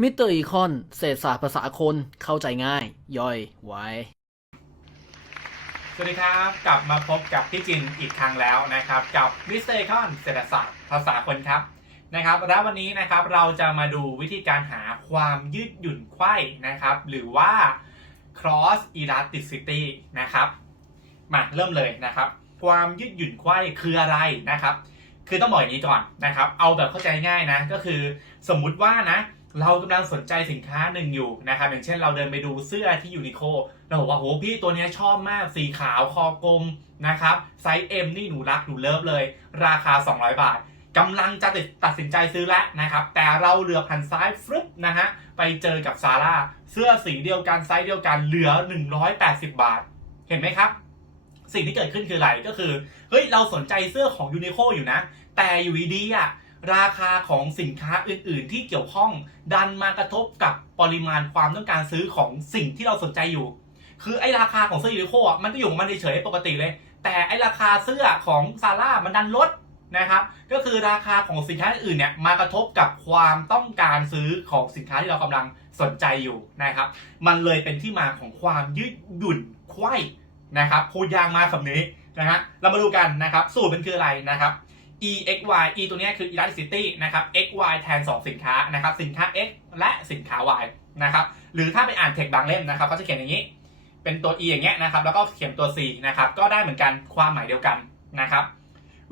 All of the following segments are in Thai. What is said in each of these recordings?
มิสเตอร์อีคอน เศรษฐศาสตร์ภาษาคน เข้าใจง่าย ย่อย ไว สวัสดีครับ กลับมาพบกับพี่จินอีกครั้งแล้วนะครับ กับมิสเตอร์คอนเศรษฐศาสตร์ภาษาคนครับนะครับและวันนี้นะครับเราจะมาดูวิธีการหาความยืดหยุ่นไขว้นะครับ หรือว่า cross elasticity นะครับ มาเริ่มเลยนะครับ ความยืดหยุ่นไขว้คืออะไรนะครับ คือต้องบอกอย่างนี้ก่อนนะครับ เอาแบบเข้าใจง่ายนะ ก็คือสมมุติว่านะ เรากำลังสนใจสินค้าหนึ่งอยู่นะครับอย่างเช่นเราเดินไปดูเสื้อที่ยูนิโคเราบอกว่าโหพี่ตัวนี้ชอบมากสีขาวคอกลมนะครับไซส์ M นี่หนูรักหนูเลิฟเลย ราคา 200 บาทกำลังจะตัดสินใจซื้อแล้วนะครับ แต่เราเหลือพันซ้ายฟึบนะฮะไปเจอกับซาร่าเสื้อสีเดียวกันไซส์เดียวกันเหลือ 180 บาท เห็นไหมครับ สิ่งที่เกิดขึ้นคืออะไรก็คือเฮ้ยเราสนใจเสื้อของยูนิโคอยู่นะ แต่อยู่ดีๆอะ ราคาของสินค้าอื่น ๆ ที่เกี่ยวข้องดันมากระทบกับปริมาณความต้องการซื้อของสิ่งที่เราสนใจอยู่ คือไอ้ราคาของเสื้อยูนิโคอะมันก็อยู่มันเฉยๆปกติเลย แต่ไอ้ราคาเสื้อของซาร่ามันดันลดนะครับก็คือราคาของสินค้าอื่นเนี่ยมากระทบกับความต้องการซื้อของสินค้าที่เรากำลังสนใจอยู่นะครับ มันเลยเป็นที่มาของความยืดหยุ่นไข้นะครับพูดยากมากคำนี้นะฮะเรามาดูกันนะครับ สูตรมันคืออะไรนะครับ e x y e ตัวนี้คือ elasticity นะครับ x y แทน 2 สินค้านะครับสินค้า x และสินค้า y นะครับหรือถ้าไปอ่านเทคบางเล่มนะครับเขาจะเขียนอย่างนี้ เป็นตัว e อย่างเงี้ยนะครับแล้วก็เขียนตัว c นะครับก็ได้เหมือนกันความหมายเดียวกันนะครับ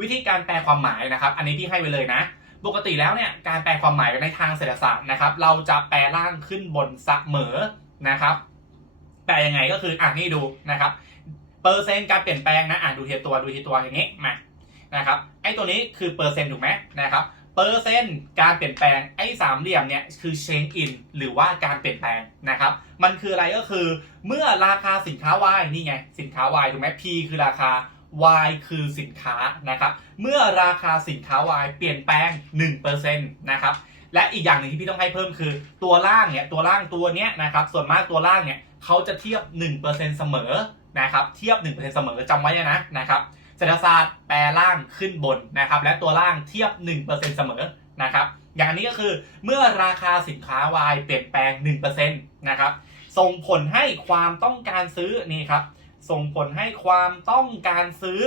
วิธีการแปลความหมายนะครับอันนี้พี่ให้ไว้เลยนะ ปกติแล้วเนี่ยการแปลความหมายในทางเศรษฐศาสตร์นะครับเราจะแปลร่างขึ้นบนเสมอนะครับแปลยังไงก็คืออ่านนี่ดูนะครับเปอร์เซ็นต์การเปลี่ยนแปลงนะอ่านดูทีตัวดูทีตัวอย่างงี้มา นะครับไอ้ตัวนี้คือเปอร์เซ็นต์ถูกไหมนะครับเปอร์เซ็นต์การเปลี่ยนแปลงไอ้สามเหลี่ยมเนี่ยคือ change in หรือว่าการเปลี่ยนแปลงนะครับมันคืออะไรก็คือ เมื่อราคาสินค้า Y นี่ไงสินค้า Y ถูกไหม P คือราคา Y คือสินค้านะครับเมื่อราคาสินค้า Y เปลี่ยนแปลง1%นะครับและอีกอย่างหนึ่งที่พี่ต้องให้เพิ่มคือตัวล่างเนี่ยตัวล่างตัวเนี้ยนะครับส่วนมากตัวล่างเนี่ยเขาจะเทียบ 1%เสมอนะครับเทียบ 1%เสมอจำไว้นะนะครับ เศรษฐศาสตร์แปลล่างขึ้นบนนะครับและตัวล่างเทียบ 1%เสมอนะครับอย่างนี้ก็คือเมื่อราคาสินค้า Y เปลี่ยนแปลง 1%นะครับส่งผลให้ความต้องการซื้อนี่ครับส่งผลให้ความต้องการซื้อ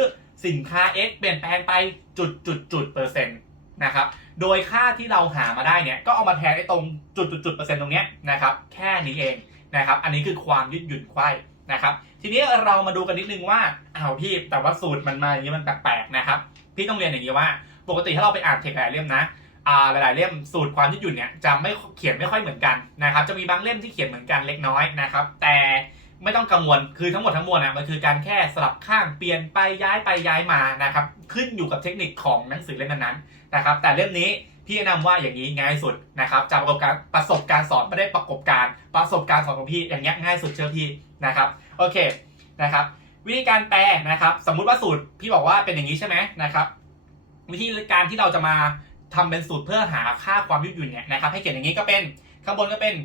สินค้า X เปลี่ยนแปลงไปจุดจุดจุดเปอร์เซ็นต์นะครับ โดยค่าที่เราหามาได้เนี่ยก็เอามาแทนไอ้ตรงจุดจุดจุดเปอร์เซ็นต์ตรงเนี้ยนะครับแค่นี้เองนะครับ อันนี้คือความยืดหยุ่นไขว้ นะครับทีนี้เรามาดูกันนิดนึงว่าอ้าวพี่แต่ว่าสูตรมันมาอย่างนี้มันแปลกๆนะครับพี่ต้องเรียนอย่างนี้ว่า ปกติถ้าเราไปอ่านเทคหลายเล่มนะอ่าหลายๆเล่มสูตรความยืดหยุ่นเนี่ยจะไม่เขียนไม่ค่อยเหมือนกันนะครับจะมีบางเล่มที่เขียนเหมือนกันเล็กน้อยนะครับแต่ไม่ต้องกังวลคือทั้งหมดทั้งมวลนะมันคือการแค่สลับข้างเปลี่ยนไปย้ายไปย้ายมานะครับขึ้นอยู่กับเทคนิคของหนังสือเล่มนั้นๆนะครับแต่เล่มนี้ พี่แนะนำว่าอย่างนี้ง่ายสุดนะครับจากประสบการณ์ประสบการณ์สอนไม่ได้ประกบการประสบการณ์สอนของพี่อย่างเงี้ยง่ายสุดเชื่อพี่นะครับโอเคนะครับวิธีการแปลนะครับสมมุติว่าสูตรพี่บอกว่าเป็นอย่างนี้ใช่ไหมนะครับวิธีการที่เราจะมาทำเป็นสูตรเพื่อหาค่าความยืดหยุ่นเนี่ยนะครับให้เขียนอย่างนี้ก็เป็นข้างบนก็เป็น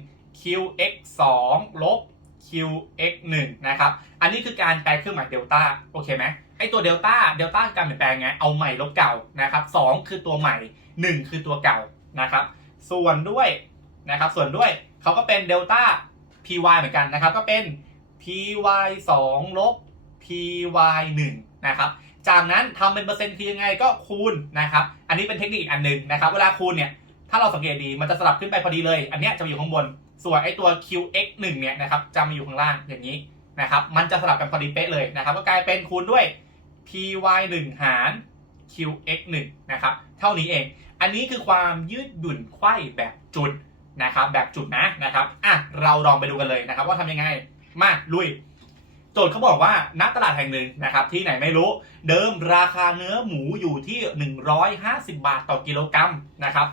qx 2ลบ qx 1นะครับอันนี้คือการแปลเครื่องหมายเดลต้าโอเคไหม ไอตัวเดลต้าเดลต้าการเปลี่ยนแปลงไงเอาใหม่ลบเก่านะครับสองคือตัวใหม่1คือตัวเก่านะครับ ส่วนด้วยนะครับส่วนด้วยเขาก็เป็นเดลต้า py เหมือนกันนะครับ ก็เป็น py 2ลบ py 1นะครับจากนั้นทำเป็นเปอร์เซ็นต์คือยังไงก็คูณนะครับ อันนี้เป็นเทคนิคอีกอันหนึ่งนะครับ เวลาคูณเนี่ย ถ้าเราสังเกตดีมันจะสลับขึ้นไปพอดีเลย อันเนี้ยจะอยู่ข้างบน ส่วนไอ้ตัว qx 1เนี่ยนะครับจะมาอยู่ข้างล่างอย่างนี้นะครับ มันจะสลับกันพอดีเป๊ะเลยนะครับ ก็กลายเป็นคูณด้วย py 1 หาร qx 1นะครับ เท่านี้เอง อันนี้คือความยืดหยุ่นไขว้แบบจุดนะครับ แบบจุดนะนะครับ อะ เราลองไปดูกันเลยนะครับ ว่าทำยังไง มาลุย โจทย์เขาบอกว่าณตลาดแห่งหนึ่งนะครับ ที่ไหนไม่รู้ เดิมราคาเนื้อหมูอยู่ที่ 150 บาทต่อกิโลกรัมนะครับ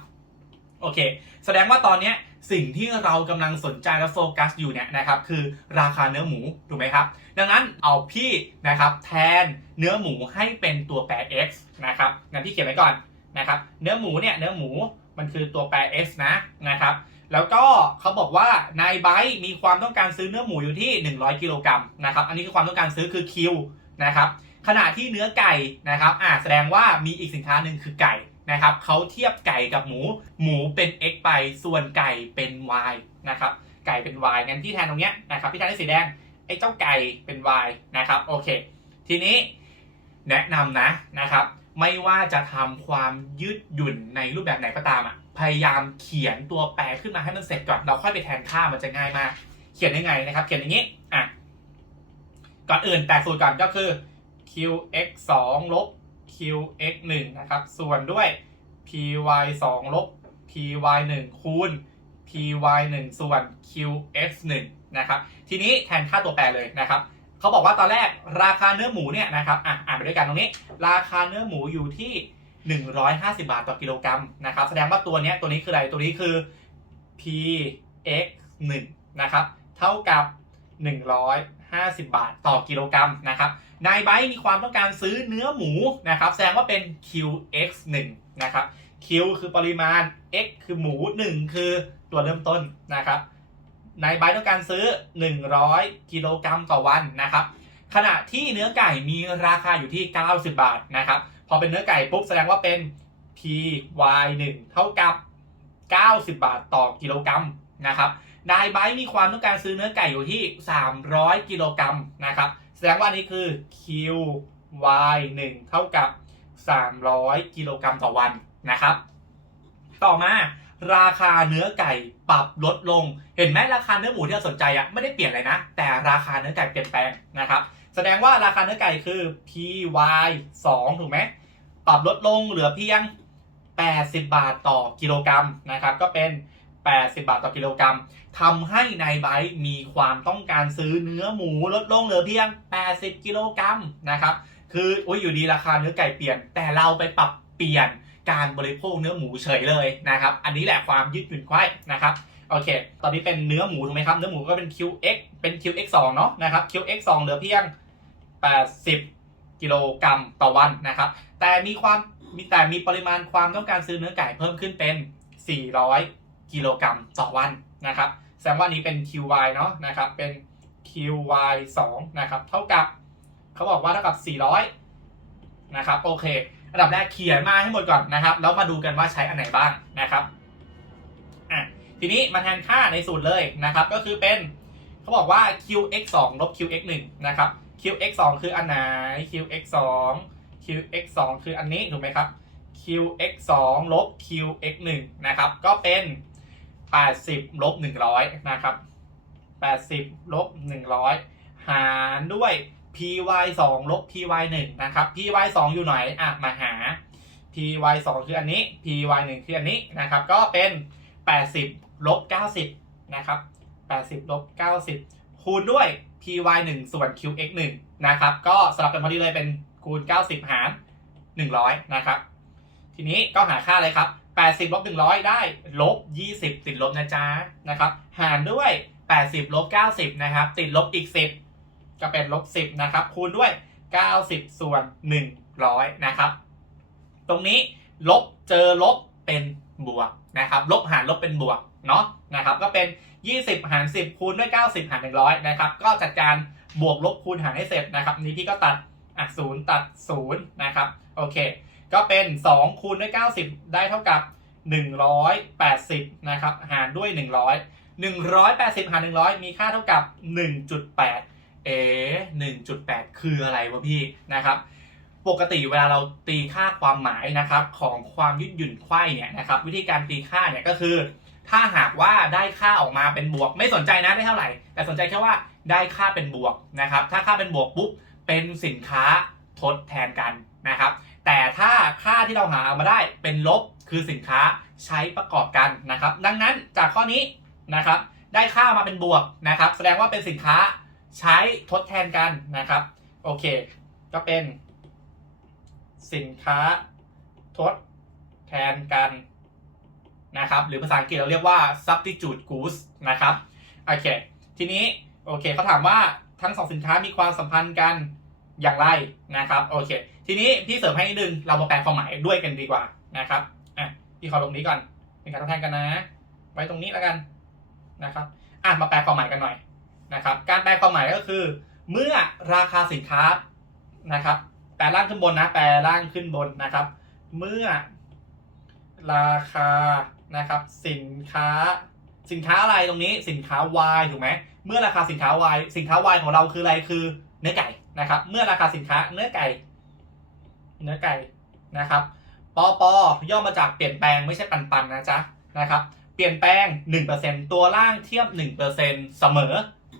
โอเค แสดงว่าตอนเนี้ย สิ่งที่เรากำลังสนใจและโฟกัสอยู่เนี่ยนะครับคือราคาเนื้อหมูถูกไหมครับ ดังนั้นเอาพี่นะครับแทนเนื้อหมูให้เป็นตัวแปร x นะครับงั้นพี่เขียนไว้ก่อนนะครับเนื้อหมูเนี่ยเนื้อหมูมันคือตัวแปร x นะนะครับแล้วก็เขาบอกว่านายไบต์มีความต้องการซื้อเนื้อหมูอยู่ที่ 100 กิโลกรัมนะครับอันนี้คือความต้องการซื้อคือ Q นะครับขณะที่เนื้อไก่นะครับอ่าแสดงว่ามีอีกสินค้าหนึ่งคือไก่ นะครับเขาเทียบไก่กับหมู หมูเป็น x ไปส่วนไก่เป็น y นะครับไก่เป็น y งั้นที่แทนตรงเนี้ยนะครับที่แทนด้วยสีแดงไอ้เจ้าไก่เป็น y นะครับโอเค ทีนี้แนะนำนะนะครับไม่ว่าจะทำความยืดหยุ่นในรูปแบบไหนก็ตามอะพยายามเขียนตัวแปรขึ้นมาให้มันเสร็จก่อน เราค่อยไปแทนค่ามันจะง่ายมาก เขียนยังไงนะครับ เขียนอย่างนี้อะก่อนอื่นแต่สูตรก่อนก็คือ qx 2ลบ qx 1 นะครับ ส่วนด้วย py 2 ลบ py 1 คูณ py 1 ส่วน qx 1 นะครับ ทีนี้แทนค่าตัวแปรเลยนะครับเขาบอกว่าตอนแรกราคาเนื้อหมูเนี่ยนะครับ อะอ่านไปด้วยกันตรงนี้ ราคาเนื้อหมูอยู่ที่ 150 บาทต่อกิโลกรัมนะครับ แสดงว่าตัวเนี้ยตัวนี้คืออะไร ตัวนี้คือ px 1 นะครับ เท่ากับ 150 50 บาทต่อกิโลกรัมนะครับนายไบร์มีความต้องการซื้อเนื้อหมูนะครับแสดงว่าเป็น qx 1 นะครับ q คือปริมาณ x คือหมู 1 คือตัวเริ่มต้นนะครับนายไบร์ต้องการซื้อ 100 กิโลกรัมต่อวันนะครับ ขณะที่เนื้อไก่มีราคาอยู่ที่ 90 บาทนะครับ พอเป็นเนื้อไก่ปุ๊บแสดงว่าเป็น py 1 เท่ากับ 90 บาทต่อกิโลกรัมนะครับ นายไบร์มีความต้องการซื้อเนื้อไก่อยู่ที่ 300 กิโลกรัมนะครับ แสดงว่านี่คือ qy 1เท่ากับ 300 กิโลกรัมต่อวันนะครับ ต่อมาราคาเนื้อไก่ปรับลดลง เห็นไหมราคาเนื้อหมูที่เราสนใจอะไม่ได้เปลี่ยนเลยนะ แต่ราคาเนื้อไก่เปลี่ยนแปลงนะครับ แสดงว่าราคาเนื้อไก่คือ py 2ถูกไหมปรับลดลงเหลือเพียง 80 บาทต่อกิโลกรัมนะครับ ก็เป็น 80 บาทต่อกิโลกรัมทำให้นายไบร์มีความต้องการซื้อเนื้อหมูลดลงเหลือเพียง 80 กิโลกรัมนะครับ คือโอ้ยอยู่ดีราคาเนื้อไก่เปลี่ยน แต่เราไปปรับเปลี่ยนการบริโภคเนื้อหมูเฉยเลยนะครับ อันนี้แหละความยืดหยุ่นไข้นะครับโอเค ตอนนี้เป็นเนื้อหมูถูกไหมครับ เนื้อหมูก็เป็น QX เป็น QX 2 เนาะนะครับ QX 2 เหลือเพียง 80 กิโลกรัมต่อวันนะครับ แต่มีความมีแต่มีปริมาณความต้องการซื้อเนื้อไก่เพิ่มขึ้นเป็น 400 กิโลกรัมต่อวันนะครับแสดงว่านี้เป็น QY เนาะนะครับเป็น QY 2นะครับเท่ากับเขาบอกว่าเท่ากับ 400นะครับโอเคอันดับแรกเขียนมาให้หมดก่อนนะครับแล้วมาดูกันว่าใช้อันไหนบ้างนะครับอะทีนี้มาแทนค่าในสูตรเลยนะครับก็คือเป็นเขาบอกว่า qx 2ลบ qx 1นะครับ qx 2คืออันไหน qx 2 qx 2คืออันนี้ถูกไหมครับ qx 2ลบ qx 1นะครับก็เป็น 80ลบ100นะครับ80ลบ100 หารด้วย py 2ลบ py 1นะครับ py 2อยู่ไหนอะมาหา py 2คืออันนี้ py 1คืออันนี้นะครับ ก็เป็น 80ลบ90นะครับ80ลบ90 คูณด้วย py 1ส่วน qx 1นะครับ ก็สลับกันพอดีเลยเป็นคูณ 90 หาร 100 นะครับ ทีนี้ก็หาค่าเลยครับ 80ลบ100 ได้ลบ20 ติดลบนะจ๊ะนะครับหารด้วย 80ลบ90นะครับติดลบอีก 10 ก็เป็นลบ10นะครับคูณด้วย 90 ส่วน 100นะครับตรงนี้ลบเจอลบเป็นบวกนะครับลบหารลบเป็นบวกเนาะนะครับก็เป็น 20 หาร 10 คูณด้วย 90 หาร 100นะครับก็จัดการบวกลบคูณหารให้เสร็จนะครับนี้พี่ก็ตัดอะ0ตัด0นะครับโอเค ก็เป็น2คูณด้วย 90 ได้เท่ากับ 180 นะครับ หารด้วย 100 180 หาร 100 มีค่าเท่ากับ 1.8 เอ๋1.8 คืออะไรวะพี่นะครับปกติเวลาเราตีค่าความหมายนะครับของความยืดหยุ่นไขว้เนี่ยนะครับวิธีการตีค่าเนี่ยก็คือ ถ้าหากว่าได้ค่าออกมาเป็นบวก ไม่สนใจนะได้เท่าไหร่ แต่สนใจแค่ว่าได้ค่าเป็นบวกนะครับถ้าค่าเป็นบวกปุ๊บเป็นสินค้าทดแทนกันนะครับ ที่เราหามาได้เป็นลบคือสินค้าใช้ประกอบกันนะครับ ดังนั้นจากข้อนี้นะครับ ได้ค่ามาเป็นบวกนะครับ แสดงว่าเป็นสินค้าใช้ทดแทนกันนะครับ โอเค ก็เป็น สินค้าทดแทนกันนะครับ หรือภาษาอังกฤษเราเรียกว่า substitute goods นะครับ โอเค ทีนี้ โอเคเขาถามว่าทั้งสองสินค้ามีความสัมพันธ์กัน อย่างไรนะครับโอเค ทีนี้พี่เสริมให้นิดนึงเรามาแปลความหมายด้วยกันดีกว่านะครับอะพี่ขอลงนี้ก่อนเป็นการทดแทนกันนะ ไว้ตรงนี้แล้วกันนะครับอะมาแปลความหมายกันหน่อยนะครับ การแปลความหมายก็คือ เมื่อราคาสินค้านะครับแปลล่างขึ้นบนนะ แปลล่างขึ้นบนนะครับ เมื่อราคานะครับ สินค้า สินค้าอะไรตรงนี้สินค้า Y ถูกไหมเมื่อราคาสินค้า Y สินค้า Y ของเราคืออะไรคือเนื้อไก่ นะครับ เมื่อราคาสินค้าเนื้อไก่ เนื้อไก่นะครับปอปอย่อมาจากเปลี่ยนแปลงไม่ใช่ปันปันนะจ๊ะนะครับ เปลี่ยนแปลง 1%ตัวล่างเทียบ 1%เสมอ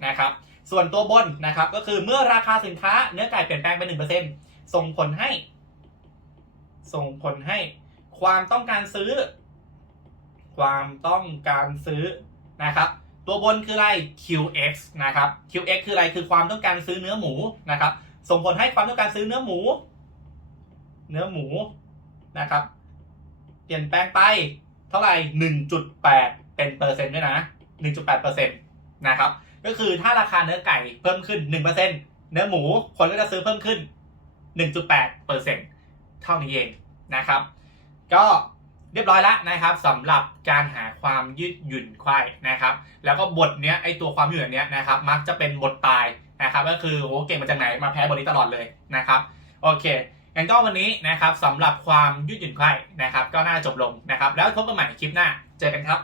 นะครับ ส่วนตัวบนนะครับก็คือเมื่อราคาสินค้าเนื้อไก่เปลี่ยนแปลงไป 1%ส่งผลให้ ส่งผลให้ความต้องการซื้อ ความต้องการซื้อนะครับ ตัวบนคืออะไร QX นะครับ QX คืออะไรคือความต้องการซื้อเนื้อหมูนะครับ ส่งผลให้ความต้องการซื้อเนื้อหมู เนื้อหมูนะครับ เปลี่ยนแปลงไปเท่าไหร่ 1.8 เป็นเปอร์เซ็นต์ด้วยนะ 1.8เปอร์เซ็นต์นะครับ ก็คือถ้าราคาเนื้อไก่เพิ่มขึ้น 1%เนื้อหมูคนก็จะซื้อเพิ่มขึ้น 1.8เปอร์เซ็นต์เท่านี้เองนะครับ ก็ เรียบร้อยแล้วนะครับสำหรับการหาความยืดหยุ่นควายนะครับ แล้วก็บทเนี้ยไอตัวความยืดหยุ่นเนี้ยนะครับ มักจะเป็นบทตายนะครับ ก็คือโอ้เก่งมาจากไหนมาแพ้บทนี้ตลอดเลยนะครับโอเคงั้นก็วันนี้นะครับสำหรับความยืดหยุ่นควายนะครับ ก็น่าจบลงนะครับ แล้วพบกันใหม่คลิปหน้าเจอกันครับ